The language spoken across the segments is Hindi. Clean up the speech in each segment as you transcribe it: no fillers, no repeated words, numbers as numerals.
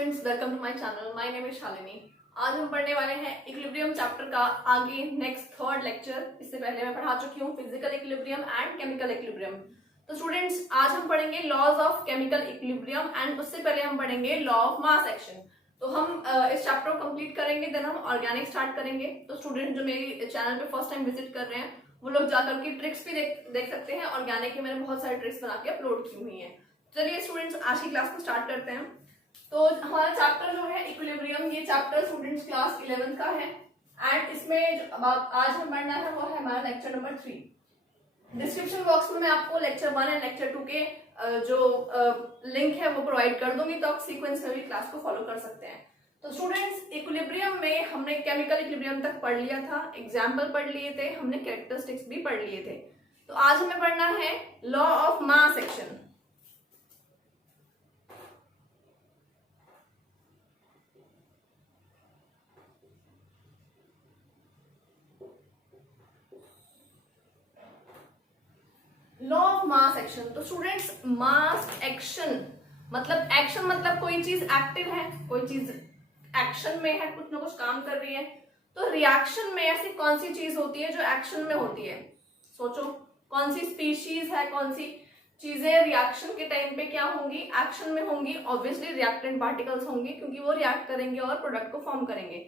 Students, welcome to my channel. My name is Shalini. आज हम पढ़ने वाले हैं इक्विलिब्रियम चैप्टर का आगे नेक्स्ट थर्ड लेक्चर। इससे पहले मैं पढ़ा चुकी हूँ physical equilibrium and chemical equilibrium. तो स्टूडेंट्स, आज हम पढ़ेंगे laws of chemical equilibrium and उससे पहले हम पढ़ेंगे लॉ ऑफ मास एक्शन। तो हम इस चैप्टर को कंप्लीट करेंगे, देन हम ऑर्गेनिक स्टार्ट करेंगे। तो स्टूडेंट जो मेरी चैनल पे फर्स्ट टाइम विजिट कर रहे हैं वो लोग जाकर के ट्रिक्स भी देख सकते हैं। ऑर्गेनिक की मैंने बहुत सारी ट्रिक्स बना के अपलोड की हुई है। चलिए स्टूडेंट्स, आज की क्लास को स्टार्ट करते हैं। तो हमारा चैप्टर जो है इक्विलिब्रियम, ये चैप्टर स्टूडेंट्स क्लास 11th का है एंड इसमें आज हम पढ़ना है वो है हमारा लेक्चर नंबर 3। डिस्क्रिप्शन बॉक्स में मैं आपको लेक्चर 1 एंड लेक्चर 2 के जो लिंक है वो प्रोवाइड कर दूंगी, तो आप सीक्वेंस में भी क्लास को फॉलो कर सकते हैं। तो स्टूडेंट्स, इक्विलिब्रियम में हमने केमिकल इक्विलिब्रियम तक पढ़ लिया था, एग्जाम्पल पढ़ लिए थे, हमने कैरेक्टरिस्टिक्स भी पढ़ लिए थे। तो आज हमें पढ़ना है law of mass action. Law of mass action. तो स्टूडेंट्स, मास एक्शन मतलब कोई चीज एक्टिव है, कोई चीज एक्शन में है, कुछ ना कुछ काम कर रही है। तो रिएक्शन में ऐसी कौन सी चीज होती है जो एक्शन में होती है? सोचो, कौन सी स्पीशीज है, कौन सी चीजें रिएक्शन के टाइम पे क्या होंगी, एक्शन में होंगी? ऑब्वियसली रिएक्टेंट पार्टिकल्स होंगे, क्योंकि वो रिएक्ट करेंगे और प्रोडक्ट को फॉर्म करेंगे।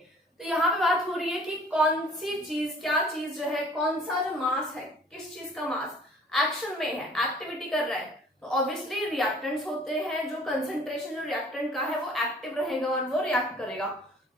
तो यहाँ पे बात हो रही है कि कौन सी चीज, क्या चीज जो है, कौन सा जो मास है, किस चीज का मास एक्शन में है, एक्टिविटी कर रहा है। तो ऑब्वियसली रिएक्टेंट्स होते हैं, जो कंसंट्रेशन जो रिएक्टेंट का है वो एक्टिव रहेगा और वो रिएक्ट करेगा।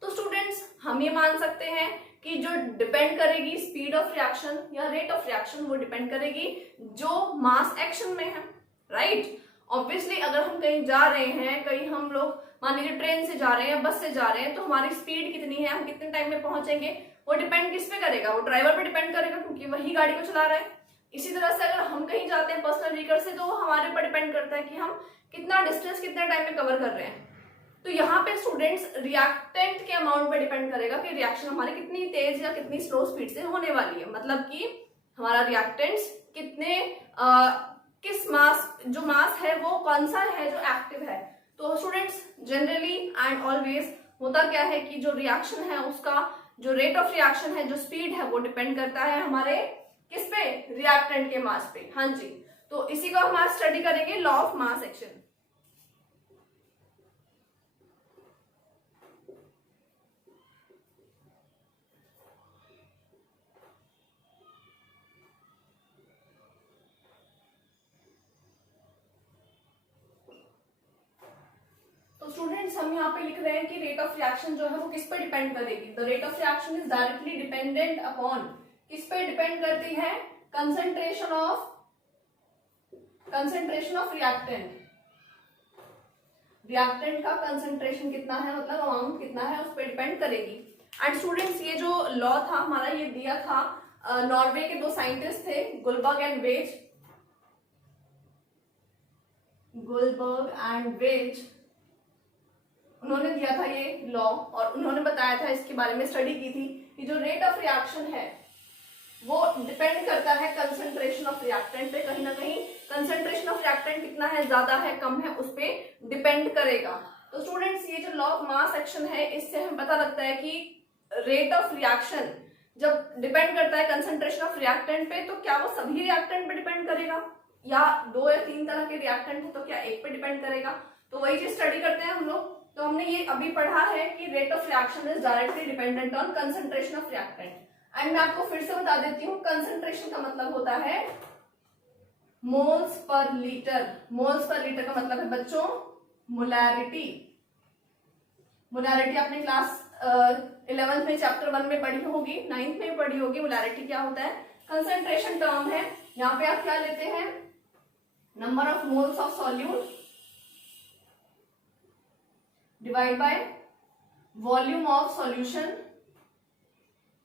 तो स्टूडेंट्स, हम ये मान सकते हैं कि जो डिपेंड करेगी स्पीड ऑफ रिएक्शन या रेट ऑफ रिएक्शन, वो डिपेंड करेगी जो मास एक्शन में है, राइट? ऑब्वियसली अगर हम कहीं जा रहे हैं, कहीं हम लोग मान लीजिए ट्रेन से जा रहे हैं, बस से जा रहे हैं, तो हमारी स्पीड कितनी है, हम कितने टाइम में पहुंचेंगे, वो डिपेंड किस पे करेगा? वो ड्राइवर पे डिपेंड करेगा, क्योंकि वही गाड़ी को चला रहा है। इसी तरह से अगर हम कहीं जाते हैं पर्सनल व्हीकल से, तो वो हमारे पर डिपेंड करता है कि हम कितना डिस्टेंस कितने टाइम में कवर कर रहे हैं। तो यहाँ पे स्टूडेंट्स रिएक्टेंट के अमाउंट पे डिपेंड करेगा कि रिएक्शन हमारी कितनी तेज या कितनी स्लो स्पीड से होने वाली है। मतलब कि हमारा रिएक्टेंट्स कितने किस मास, जो मास है वो कौन सा है जो एक्टिव है। तो स्टूडेंट्स, जनरली एंड ऑलवेज होता क्या है कि जो रिएक्शन है उसका जो रेट ऑफ रिएक्शन है, जो स्पीड है, वो डिपेंड करता है हमारे किस पे? रिएक्टेंट के मास पे। हाँ जी, तो इसी को हम आज स्टडी करेंगे, लॉ ऑफ मास एक्शन। तो स्टूडेंट्स, हम यहाँ पे लिख रहे हैं कि रेट ऑफ रिएक्शन जो है वो किस पे डिपेंड करेगी? The rate of reaction is directly dependent upon, किस पे डिपेंड करती है? Concentration of reactant. रिएक्टेंट का कंसंट्रेशन कितना है, मतलब अमाउंट कितना है, उस पर डिपेंड करेगी। एंड स्टूडेंट्स, ये जो लॉ था हमारा, ये दिया था नॉर्वे के दो साइंटिस्ट थे, गुलबर्ग एंड वेज। उन्होंने दिया था ये लॉ और उन्होंने बताया था, इसके बारे में स्टडी की थी कि जो रेट ऑफ रिएक्शन है वो डिपेंड करता है कंसंट्रेशन ऑफ रिएक्टेंट पे। कहीं ना कहीं कंसंट्रेशन ऑफ रिएक्टेंट कितना है, ज्यादा है, कम है, उस पे डिपेंड करेगा। तो स्टूडेंट्स, ये जो लॉ ऑफ मास एक्शन है, इससे हमें पता लगता है कि रेट ऑफ रिएक्शन जब डिपेंड करता है कंसंट्रेशन ऑफ रिएक्टेंट पे, तो क्या वो सभी रिएक्टेंट पे डिपेंड करेगा, या 2 या 3 तरह के रिएक्टेंट है तो क्या एक पे डिपेंड करेगा? तो वही चीज स्टडी करते हैं हम लोग। तो हमने ये अभी पढ़ा है कि rate of reaction is directly dependent on concentration of reactant. And मैं आपको फिर से बता देती हूँ, कंसंट्रेशन का मतलब होता है moles per litre. Moles per litre का मतलब है बच्चों मोलैरिटी। मोलैरिटी आपने क्लास 11th में चैप्टर 1 में पढ़ी होगी, 9th में पढ़ी होगी। मोलैरिटी क्या होता है? कंसंट्रेशन टर्म है। यहाँ पे आप क्या लेते हैं? Number of moles of solute divide by volume of solution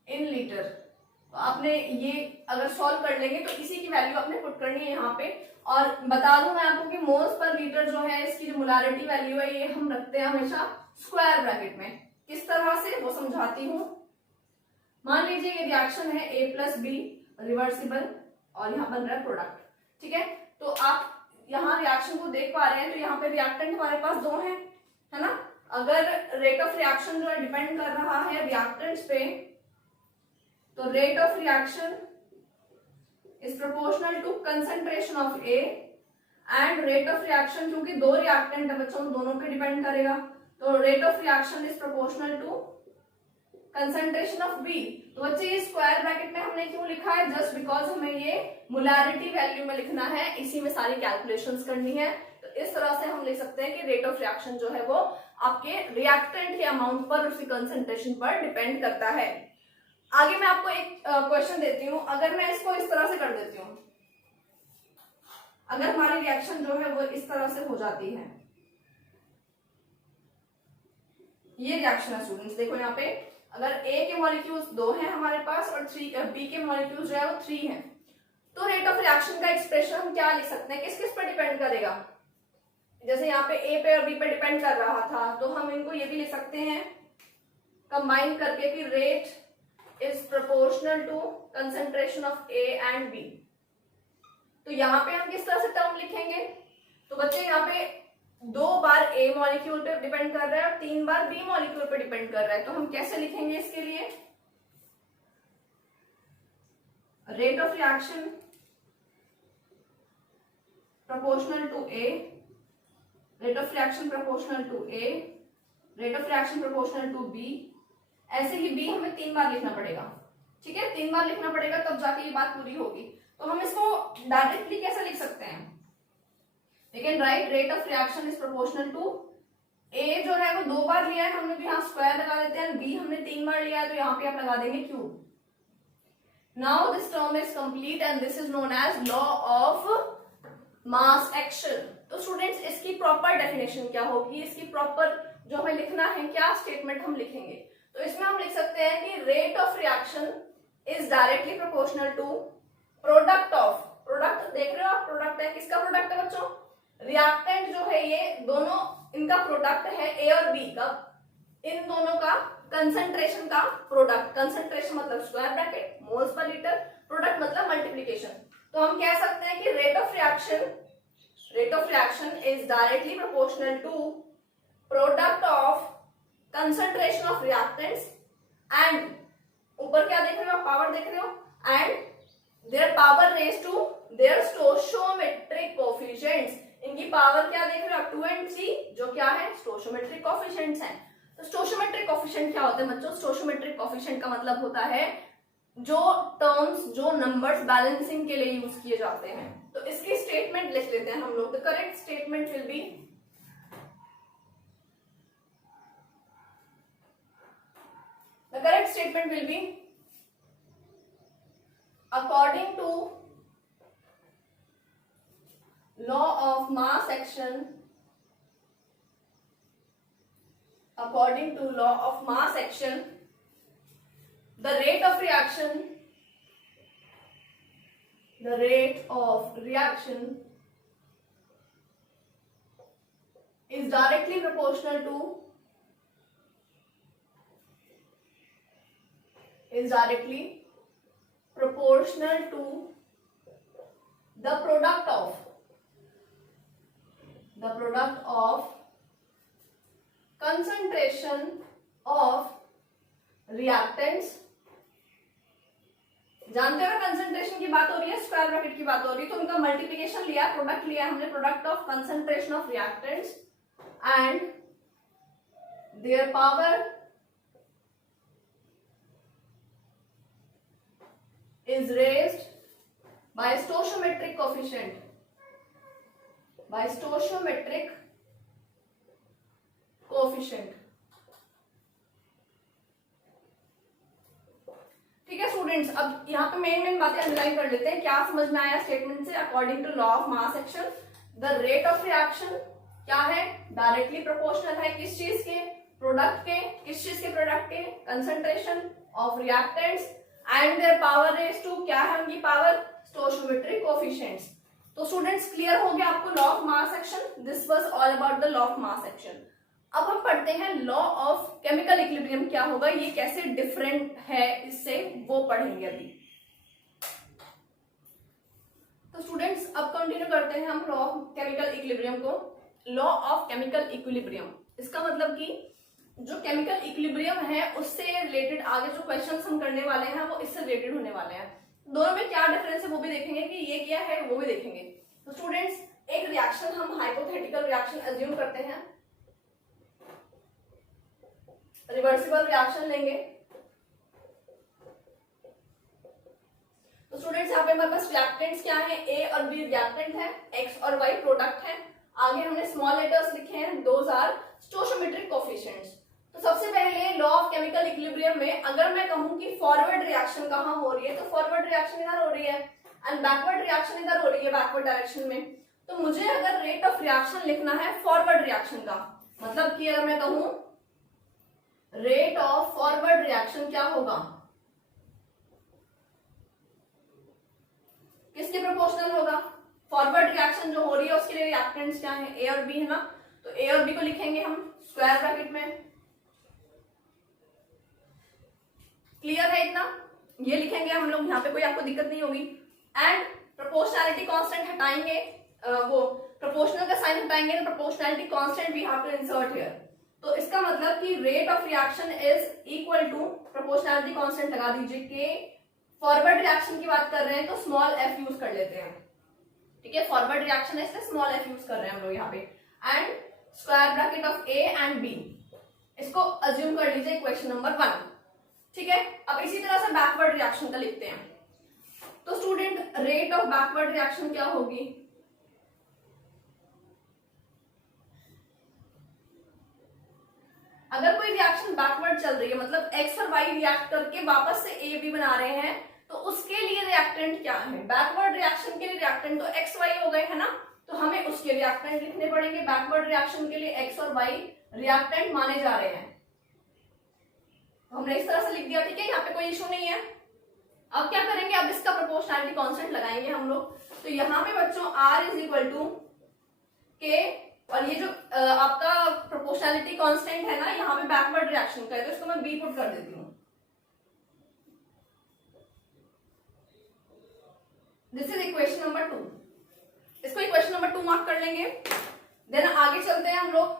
in litre. तो आपने ये अगर सॉल्व कर लेंगे तो इसी की वैल्यू आपने पुट करनी है यहाँ पे। और बता दूं मैं आपको कि मोल्स पर लीटर जो है, इसकी जो मोलारिटी वैल्यू है, ये हम रखते हैं हमेशा स्क्वायर ब्रैकेट में। किस तरह से, वो समझाती हूँ। मान लीजिए ये रिएक्शन है A+B रिवर्सिबल और यहाँ बन रहा है प्रोडक्ट, ठीक है? तो आप यहाँ रिएक्शन को देख पा रहे हैं, तो यहाँ पे रिएक्टेंट हमारे पास 2 हैं, है ना? अगर रेट ऑफ रिएक्शन जो है डिपेंड कर रहा है रिएक्टेंट्स पे, तो rate of reaction is proportional to concentration of a, and rate of reaction क्योंकि दो रिएक्टेंट है बच्चों दोनों पे डिपेंड करेगा, तो rate of reaction is proportional to concentration of b. तो बच्चे ये स्क्वायर ब्रैकेट में हमने क्यों लिखा है? जस्ट बिकॉज हमें ये मोलैरिटी वैल्यू में लिखना है, इसी में सारी कैलकुलेशंस करनी है। तो इस तरह से हम लिख सकते हैं कि रेट ऑफ रिएक्शन जो है वो आपके रिएक्टेंट के अमाउंट पर, उसकी कंसंट्रेशन पर डिपेंड करता है। आगे मैं आपको एक क्वेश्चन देती हूँ, अगर मैं इसको इस तरह से कर देती हूँ, अगर हमारी रिएक्शन जो है वो इस तरह से हो जाती है, ये रिएक्शन है स्टूडेंट्स, देखो यहाँ पे अगर ए के मॉलिक्यूल्स 2 हैं हमारे पास और बी के मॉलिक्यूल्स जो है वो 3 हैं, तो रेट ऑफ रिएक्शन का एक्सप्रेशन हम क्या लिख सकते हैं? किस किस पर डिपेंड करेगा? जैसे यहाँ पे ए पे और बी पे डिपेंड कर रहा था, तो हम इनको ये भी लिख सकते हैं कंबाइन करके कि rate is proportional to concentration of a and b. तो यहाँ पे हम किस तरह से टर्म लिखेंगे? तो बच्चे यहाँ पे 2 बार ए मॉलिक्यूल पे डिपेंड कर रहा है और 3 बार बी मॉलिक्यूल पे डिपेंड कर रहा है, तो हम कैसे लिखेंगे इसके लिए? Rate of reaction proportional to a, rate of reaction proportional to a, rate of reaction proportional to b, ऐसे ही बी हमें 3 बार लिखना पड़ेगा, ठीक है? 3 बार लिखना पड़ेगा तब जाके ये बात पूरी होगी। तो हम इसको डायरेक्टली कैसे लिख सकते हैं? We can write rate of reaction is proportional to A जो है वो 2 बार लिया है हमने, तो यहाँ स्क्वायर लगा देते हैं, B हमने 3 बार लिया है तो यहाँ पे आप लगा देंगे cube. Now this term is complete and this is known as law of mass action। तो स्टूडेंट्स इसकी प्रॉपर डेफिनेशन क्या होगी? इसकी प्रॉपर जो हमें लिखना है, क्या स्टेटमेंट हम लिखेंगे? तो इसमें हम लिख सकते हैं कि rate of reaction is directly proportional to product of, product देख रहे हो आप, प्रोडक्ट है, किसका प्रोडक्ट है बच्चों? रिएक्टेंट जो है ये दोनों इनका प्रोडक्ट है ए और बी का, इन दोनों का कंसंट्रेशन का प्रोडक्ट, कंसंट्रेशन मतलब square bracket moles per litre, product मतलब मल्टीप्लिकेशन। तो हम कह सकते हैं कि rate of reaction is directly proportional to product of concentration of reactants and, ऊपर क्या देख रहे हो? पावर देख रहे हो, and their power raise to their stoichiometric coefficients. इनकी पावर क्या देख रहे हो? 2 और 3 जो क्या है? स्टोइचियोमेट्रिक कोएफिशिएंट्स हैं। तो स्टोइचियोमेट्रिक कोएफिशिएंट क्या होते हैं बच्चों? स्टोइचियोमेट्रिक कोएफिशिएंट का मतलब होता है जो टर्म्स, जो नंबर्स बैलेंसिंग के लिए यूज किए जाते हैं। तो इसकी स्टेटमेंट लिख लेते हैं हम लोग। The correct statement will be, the correct statement will be according to law of mass action, according to law of mass action, the rate of reaction is directly proportional to the product of concentration of reactants। जानते हो कंसंट्रेशन की बात हो रही है, स्क्वायर ब्रैकेट की बात हो रही है, तो उनका मल्टीप्लिकेशन लिया, प्रोडक्ट लिया हमने, product of concentration of reactants and their power is raised by stoichiometric coefficient, ठीक है स्टूडेंट्स। अब यहाँ पे मेन बातें अंडरलाइन कर लेते हैं। क्या समझ में आया स्टेटमेंट से? According to law of mass action the rate of reaction क्या है? डायरेक्टली प्रोपोर्शनल है किस चीज के? प्रोडक्ट के। किस चीज के? प्रोडक्ट के concentration of reactants and their power raise to, क्या है उनकी पावर? Stoichiometric coefficients. तो स्टूडेंट्स क्लियर हो गया आपको law of mass action. This was all about the law of mass action. अब हम पढ़ते हैं लॉ ऑफ केमिकल इक्विलिब्रियम क्या होगा, ये कैसे डिफरेंट है इससे, वो पढ़ेंगे अभी। तो स्टूडेंट्स अब कंटिन्यू करते हैं हम लॉ ऑफ केमिकल इक्विलिब्रियम को। लॉ ऑफ केमिकल इक्विलिब्रियम इसका मतलब कि जो केमिकल इक्विलिब्रियम है उससे रिलेटेड आगे जो क्वेश्चंस हम करने वाले हैं वो इससे रिलेटेड होने वाले हैं। दोनों में क्या डिफरेंस है वो भी देखेंगे कि ये क्या है वो भी देखेंगे। तो स्टूडेंट्स एक रिएक्शन हम हाइपोथेटिकल रिएक्शन अज्यूम करते हैं, रिवर्सिबल रिएक्शन लेंगे। तो स्टूडेंट्स यहाँ पे हमारे पास रिएक्टेंट्स क्या है, ए और बी रिएक्टेंट है, एक्स और वाई प्रोडक्ट है। आगे हमने स्मॉल लेटर्स लिखे हैं, दोज आर स्टोइकोमेट्रिक कोएफिशिएंट्स। तो सबसे पहले लॉ ऑफ केमिकल इक्विलिब्रियम में अगर मैं कहूं कि फॉरवर्ड रिएक्शन कहां हो रही है, तो फॉरवर्ड रिएक्शन इधर हो रही है एंड बैकवर्ड रिएक्शन इधर हो रही है, बैकवर्ड डायरेक्शन में। तो मुझे अगर रेट ऑफ रिएक्शन लिखना है फॉरवर्ड रिएक्शन का, मतलब कि अगर मैं कहूं रेट ऑफ फॉरवर्ड रिएक्शन क्या होगा, किसके प्रोपोर्शनल होगा, फॉरवर्ड रिएक्शन जो हो रही है उसके लिए रिएक्टेंट्स क्या है, ए और बी है ना। तो ए और बी को लिखेंगे हम स्क्वायर ब्रैकेट में, क्लियर है इतना, ये लिखेंगे हम लोग, यहाँ पे कोई आपको दिक्कत नहीं होगी। एंड प्रोपोर्शनैलिटी कांस्टेंट हटाएंगे, वो प्रोपोर्शनल का साइन हटाएंगे तो proportionality constant we have to insert here. तो इसका मतलब कि rate of reaction is equal to proportionality constant लगा दीजिए कि फॉरवर्ड रिएक्शन की बात कर रहे हैं तो स्मॉल एफ यूज कर लेते हैं, ठीक है, फॉरवर्ड रिएक्शन है इसलिए स्मॉल एफ यूज कर रहे हैं हम लोग यहाँ पे। And square bracket of a and b, इसको अज्यूम कर लीजिए इक्वेशन नंबर 1, ठीक है। अब इसी तरह से बैकवर्ड रिएक्शन का लिखते हैं। तो student rate of backward reaction क्या होगी, अगर कोई रिएक्शन बैकवर्ड चल रही है मतलब एक्स और वाई रिएक्ट करके वापस से ए बी बना रहे हैं, तो उसके लिए रिएक्टेंट क्या है, बैकवर्ड रिएक्शन के लिए रिएक्टेंट तो एक्स वाई हो गए है ना, तो हमें उसके रिएक्टेंट लिखने पड़ेंगे। बैकवर्ड रिएक्शन के लिए एक्स और वाई रिएक्टेंट माने जा रहे हैं, हमने इस तरह से लिख दिया, ठीक है, यहाँ पे कोई इशू नहीं है। अब क्या करेंगे, अब इसका प्रोपोर्शनैलिटी कांस्टेंट लगाएंगे हम लोग। तो यहाँ पे बच्चों R इज इक्वल टू के, और ये जो आपका प्रोपोर्शनैलिटी कांस्टेंट है ना यहाँ पे बैकवर्ड रिएक्शन का है, तो इसको मैं बी पुट कर देती हूँ। दिस इज इक्वेशन नंबर 2, इसको इक्वेशन नंबर 2 मार्क कर लेंगे। देन आगे चलते हैं हम लोग।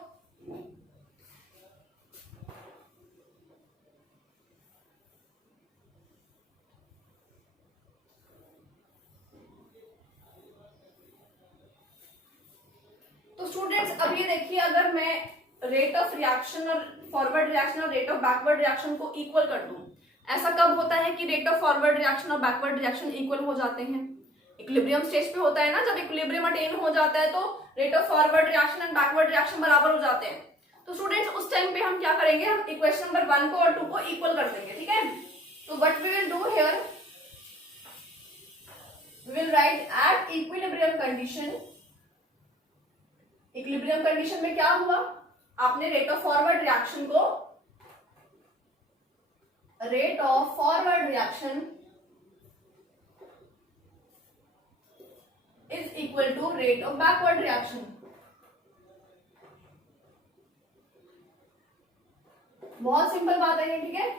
तो स्टूडेंट्स अब ये देखिए, अगर मैं रेट ऑफ रिएक्शन और फॉरवर्ड रिएक्शन और रेट ऑफ बैकवर्ड रिएक्शन को इक्वल कर दूं, ऐसा कब होता है कि रेट ऑफ फॉरवर्ड रिएक्शन और बैकवर्ड रिएक्शन इक्वल हो जाते हैं, इक्विलिब्रियम स्टेज पे होता है ना, जब इक्विलिब्रियम अटेन हो जाता है तो rate of forward reaction and backward reaction बराबर हो जाते हैं। तो स्टूडेंट्स उस टाइम पे हम क्या करेंगे, हम इक्वेशन नंबर 1 को और 2 को इक्वल कर देंगे, ठीक है। तो what we will do here, we will write at equilibrium condition. Equilibrium condition में क्या हुआ, आपने रेट ऑफ फॉरवर्ड रिएक्शन को rate of forward reaction is equal to rate of backward reaction. बहुत सिंपल बात है ये, ठीक है।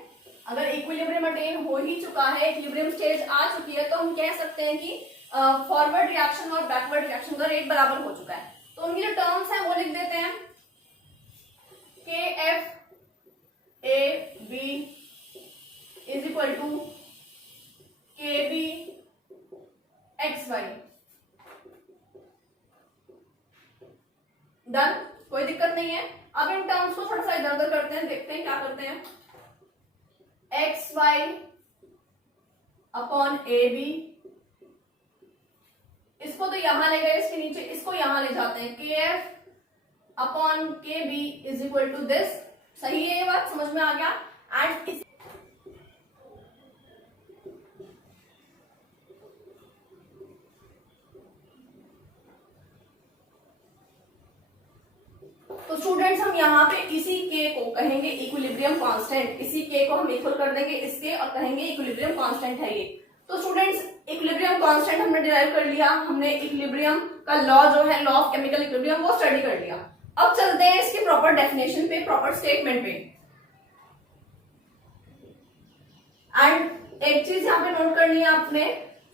अगर इक्विलिब्रियम अटेन हो ही चुका है, इक्विलिब्रियम स्टेज आ चुकी है, तो हम कह सकते हैं कि फॉरवर्ड रिएक्शन और बैकवर्ड रिएक्शन का रेट बराबर हो चुका है। तो उनकी जो टर्म्स हैं वो लिख देते हैं, k f a b is equal to k b x y. Done, कोई दिक्कत नहीं है। अब इन टर्म्स को थोड़ा सा इधर उधर करते हैं, देखते हैं क्या करते हैं। X y upon a b, इसको तो यहां ले गए, इसके नीचे इसको यहां ले जाते हैं, k f upon k b is equal to this. सही है, ये बात समझ में आ गया। एंड तो स्टूडेंट्स हम यहाँ पे इसी के को कहेंगे इक्विलिब्रियम कांस्टेंट, इसी के को हम इक्वल कर देंगे इसके और कहेंगे इक्विलिब्रियम कांस्टेंट है ये। तो स्टूडेंट्स इक्विलिब्रियम कांस्टेंट हमने डिराइव कर लिया, हमने इक्विलिब्रियम का लॉ जो है लॉ ऑफ केमिकल इक्विलिब्रियम वो स्टडी कर लिया। अब चलते हैं इसके प्रॉपर डेफिनेशन पे, प्रॉपर स्टेटमेंट पे। एंड एक चीज यहाँ पे नोट करनी है आपने,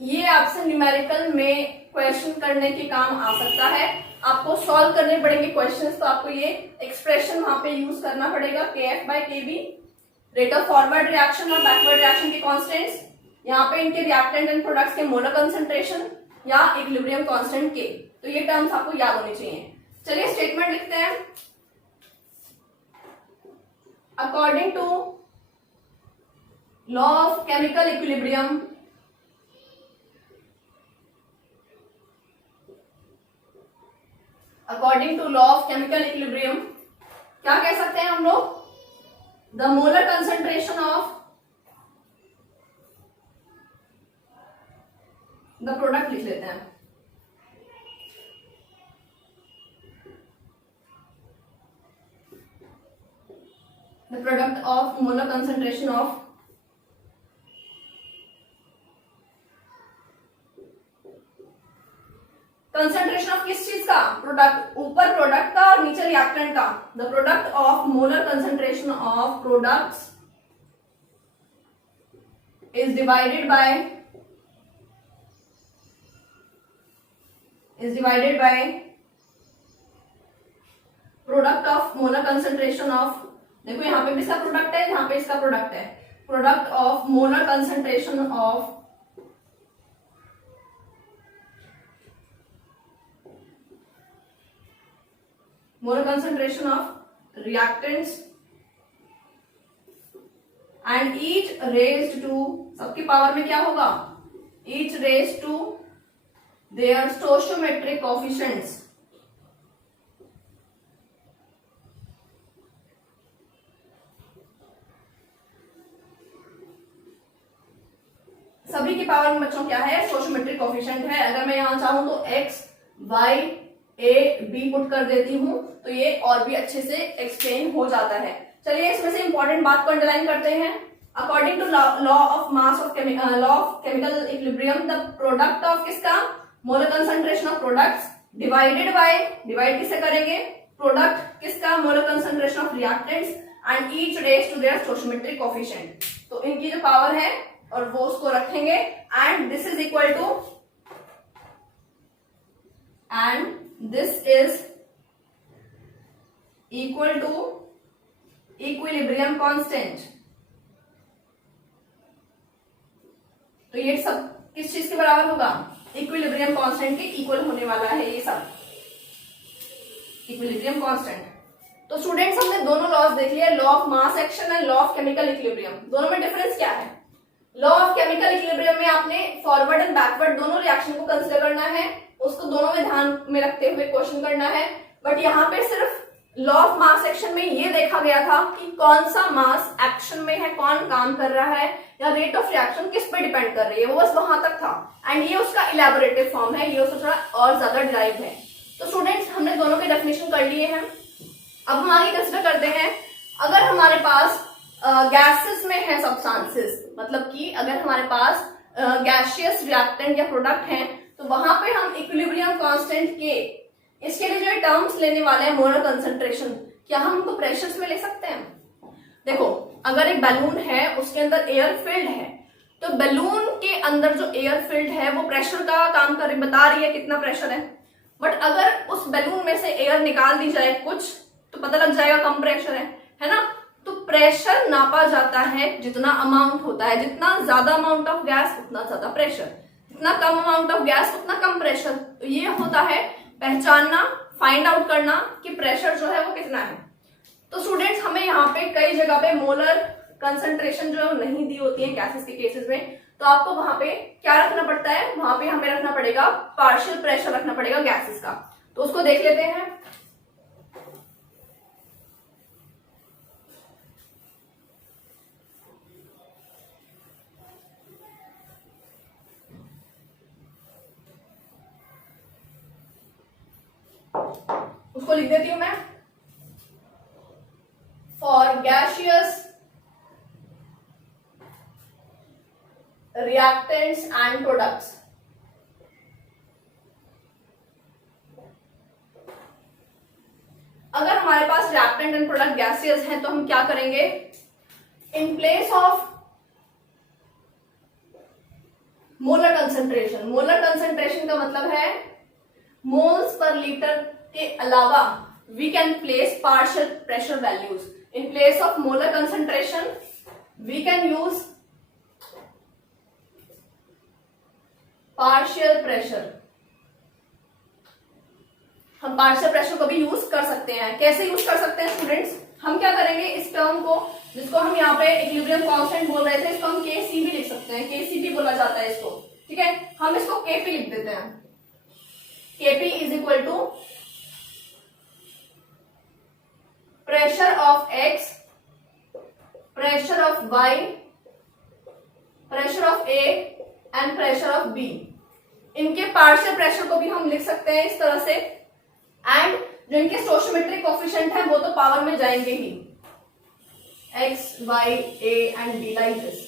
ये आपसे न्यूमेरिकल में क्वेश्चन करने के काम आ सकता है। आपको सॉल्व करने पड़ेंगे क्वेश्चंस, तो आपको ये एक्सप्रेशन वहां पे यूज करना पड़ेगा, KF/KB, rate of forward reaction और बैकवर्ड रिएक्शन के कॉन्स्टेंट्स, यहाँ पे इनके रिएक्टेंट एंड प्रोडक्ट्स के मोलर कंसंट्रेशन या इक्विलिब्रियम कांस्टेंट के। तो ये टर्म्स आपको याद होने चाहिए। चलिए स्टेटमेंट लिखते हैं। According to law of chemical equilibrium, according to law of chemical equilibrium क्या कह सकते हैं हम लोग? The molar concentration of the product लिख लेते हैं। The product of molar concentration of concentration of किस चीज का? प्रोडक्ट, ऊपर प्रोडक्ट का और नीचे रिएक्टेंट का। The product of molar concentration of products is divided by product of molar concentration of, देखो यहाँ पे भी इसका प्रोडक्ट है, यहाँ पे इसका प्रोडक्ट है, product of molar concentration of molar concentration of reactants and each raised to, सबकी पावर में क्या होगा? Each raised to their stoichiometric coefficients. सभी की पावर में बच्चों क्या है? स्टोइचोमेट्रिक कोएफिशिएंट है। अगर मैं यहां चाहूं तो x, y, a, b put कर देती हूं तो ये और भी अच्छे से एक्सप्लेन हो जाता है। चलिए इसमें से इंपॉर्टेंट बात को अंडरलाइन करते हैं। According to law of mass of law of chemical equilibrium, the product of किसका? Molar concentration of products divided by, divide किससे करेंगे? प्रोडक्ट किसका? Molar concentration of reactants and each raised to their stoichiometric coefficient. तो इनकी जो पावर है और वो उसको रखेंगे and this is equal to, and this is equal to equilibrium constant. तो ये सब किस चीज के बराबर होगा? इक्विलिब्रियम कांस्टेंट के इक्वल होने वाला है ये सब, इक्विलिब्रियम कांस्टेंट। तो स्टूडेंट्स हमने दोनों लॉज देख लिया, law of mass action and law of chemical equilibrium. दोनों में डिफरेंस क्या है? लॉ ऑफ केमिकल इक्विलिब्रियम में आपने फॉरवर्ड एंड बैकवर्ड दोनों रिएक्शन को कंसीडर करना है, उसको दोनों में ध्यान में रखते हुए क्वेश्चन करना है। बट यहाँ पे सिर्फ लॉ ऑफ मास एक्शन में ये देखा गया था कि कौन सा मास एक्शन में है, कौन काम कर रहा है, या रेट ऑफ रिएक्शन किस पे डिपेंड कर रही है, वो बस वहां तक था। एंड ये उसका इलेबोरेटिव फॉर्म है, ये उसका थोड़ा और ज्यादा डिराइव है। तो स्टूडेंट्स हमने दोनों के डेफिनेशन कर लिए हैं। अब हम आगे कंसिडर करते हैं, अगर हमारे पास गैसेस में है सब्सटेंसेस, मतलब कि अगर हमारे पास गैसियस रिएक्टेंट या प्रोडक्ट हैं, तो वहां पे हम इक्विलिब्रियम कांस्टेंट के, इसके लिए जो टर्म्स लेने वाले हैं मोलर कंसंट्रेशन, क्या हम उनको प्रेशर्स में ले सकते हैं? देखो अगर एक बैलून है उसके अंदर एयर फिल्ड है, तो बैलून के अंदर जो एयर फिल्ड है वो प्रेशर का काम कर बता रही है कितना प्रेशर है। बट अगर उस बैलून में से एयर निकाल दी जाए कुछ, तो पता लग जाएगा कम प्रेशर है ना। तो प्रेशर नापा जाता है जितना अमाउंट होता है, जितना ज्यादा अमाउंट ऑफ गैस उतना ज्यादा प्रेशर, जितना कम अमाउंट ऑफ गैस उतना कम प्रेशर। तो ये होता है पहचानना, फाइंड आउट करना कि प्रेशर जो है वो कितना है। तो स्टूडेंट्स हमें यहाँ पे कई जगह पे मोलर कंसंट्रेशन जो है वो नहीं दी होती है गैसेस के केसेस में, तो आपको वहां पे क्या रखना पड़ता है? वहां पे हमें रखना पड़ेगा पार्शियल प्रेशर रखना पड़ेगा गैसेस का। तो उसको देख लेते हैं। उसको लिख देती हूं मैं, for gaseous reactants and products, अगर हमारे पास रिएक्टेंट एंड प्रोडक्ट गैसियस हैं तो हम क्या करेंगे? In place of molar concentration, molar concentration का मतलब है मोल्स पर लीटर के अलावा we can place partial pressure values in place of molar concentration. We can use partial pressure. हम पार्शियल प्रेशर को भी यूज कर सकते हैं. कैसे यूज कर सकते हैं स्टूडेंट्स? हम क्या करेंगे, इस टर्म को जिसको हम यहाँ पे इक्विलिब्रियम कांस्टेंट बोल रहे थे, इसको हम Kc भी लिख सकते हैं. Kc भी बोला जाता है इसको. ठीक है, हम इसको Kp लिख देते हैं. Kp is equal to pressure of X, pressure of Y, pressure of A and pressure of B. इनके पार्शियल प्रेशर को भी हम लिख सकते हैं इस तरह से. एंड जो इनके स्टोइकोमेट्रिक कोएफिशिएंट है वो तो पावर में जाएंगे ही, X, Y, A and B like this.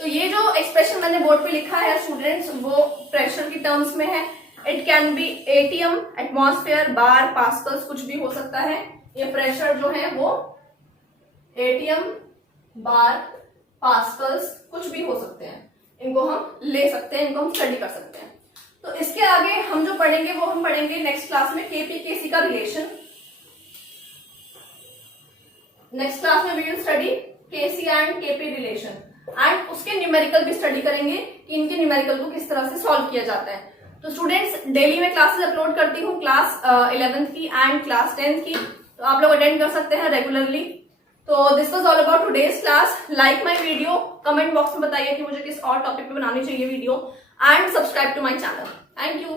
तो ये जो एक्सप्रेशन मैंने बोर्ड पे लिखा है स्टूडेंट्स, वो प्रेशर की टर्म्स में है. It can be atm, atmosphere, bar, pascals, कुछ भी हो सकता है. ये प्रेशर जो है वो एटीएम, बार, पास्कल्स कुछ भी हो सकते हैं. इनको हम ले सकते हैं, इनको हम स्टडी कर सकते हैं. तो इसके आगे हम जो पढ़ेंगे वो हम पढ़ेंगे नेक्स्ट क्लास में Kp Kc का रिलेशन. नेक्स्ट क्लास में we will study Kc and Kp relation and उसके न्यूमेरिकल भी स्टडी करेंगे कि इनके न्यूमेरिकल को किस तरह से सॉल्व किया जाता है. तो स्टूडेंट्स डेली मैं क्लासेस अपलोड करती हूँ, क्लास 11th की एंड क्लास 10th की. तो आप लोग अटेंड कर सकते हैं रेगुलरली. तो this was all about today's class. Like my video, comment box में बताइए कि मुझे किस और टॉपिक पे बनानी चाहिए video, and subscribe to my channel. Thank you.